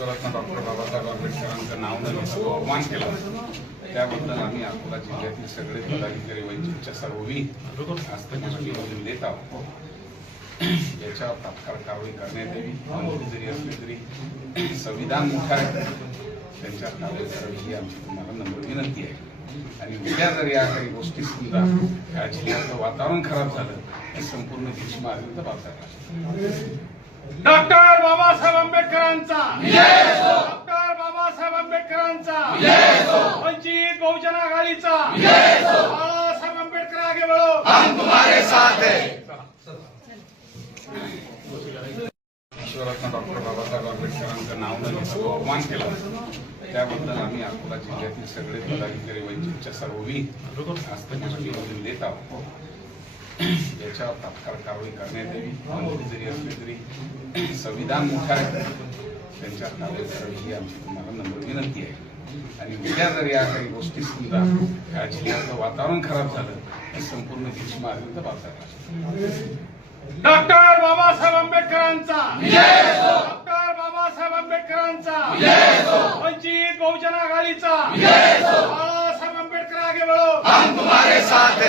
विश्वरत्न doctor Babasaheb आंबेडकरांचं नाव न घेता अवमान केला त्याबद्दल आम्ही अकोला जिल्ह्यातील सगळे पदाधिकारी वंचितच्या सर्वही हस्तपुष्टी निवेदन देत आहोत. याच्यावर तात्काळ कारवाई करण्यात यावी. जरी असली तरी संविधान मोठं आहे. त्यांच्यावर कारवाई करावी ही आमची तुम्हाला नम्र विनंती आहे. आणि उद्या जर या काही गोष्टी समजा या जिल्ह्याचं वातावरण खराब झालं तर संपूर्ण देश मार्ग बाजार डॉक्टर! डॉक्टर बाबासाहेब आंबेडकरांचा वंचित बहुजन आघाडीचा बाळासाहेब आंबेडकर आगे बढो विश्वरत्न डॉक्टर बाबासाहेब आंबेडकरांचं नाव न अवमान केला. त्याबद्दल आम्ही अकोला जिल्ह्यातील सगळे पदाधिकारी वंचितच्या सर्वही हस्तपुष्टी निवेदन देत आहोत. याच्यावर तात्काळ कारवाई करण्यात यावी जरी असले तरी संविधान मोठं आहे. त्यांच्या हातावर करायची आमची तुम्हाला नम्र विनंती आहे. आणि उद्या जर या काही गोष्टी समजा या जिल्ह्याचं वातावरण खराब झालं तर संपूर्ण देश मार्ग तपासणार डॉक्टर बाबासाहेब आंबेडकरांचा. डॉक्टर बाबासाहेब आंबेडकरांचा. वंचित बहुजन आघाडीचा. बाळासाहेब आंबेडकर आगे बढ़ो. तुम्हारे साथ